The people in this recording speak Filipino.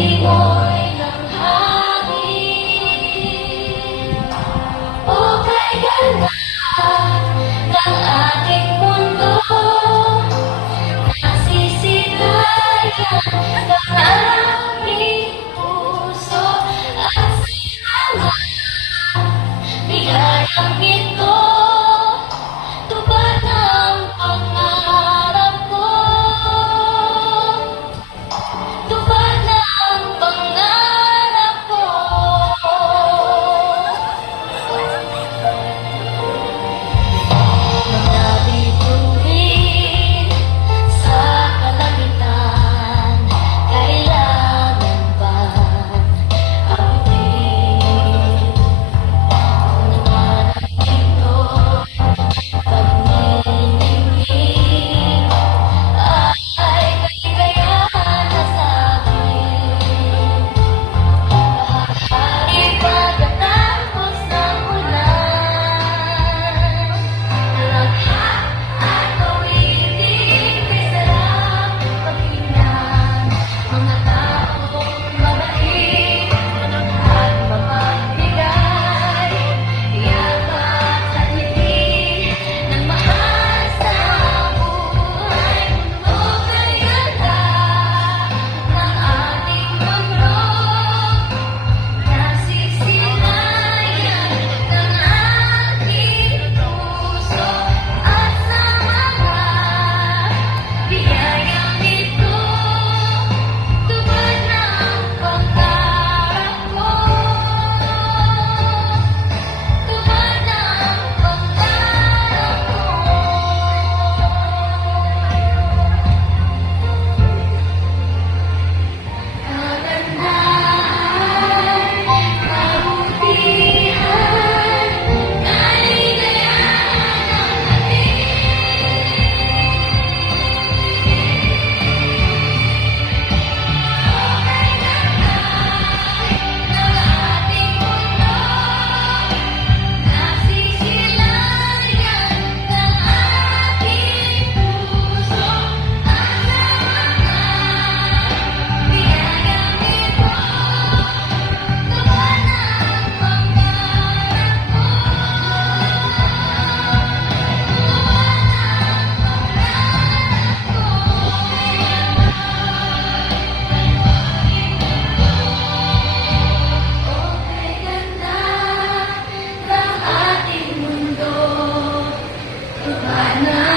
simoy ng hangin o kay ganda ng ating mundo. Nasisilayan ng aming puso at sinangan biyayang ito. Tupad ng pangarap ko, tupad ng pangarap ko. Mga bituin sa kalangitan, kailangan ba abutin? Kung naman ito pagniningning ay kaligayahan na sa'kin. Bahagi pagkatapos ng ulan, lahat at awitin may sarap pakinggan. Mga taong mabait at mapagbigay, yakat at ngiti ng mahal sa buhay. O kay ganda ng ating mundo, nasisilayan ng ating puso at sa mga biyayang ito. Tupad ng pangarap ko, tupad ng pangarap ko. Kagandahan, kabutihan, kaligayahan ng ating mundo. Nasisilayan ng ating puso at sa mga biyayang ito. Tupad ng pangarap ko, o kay ganda ng ating mundo. Tupad ng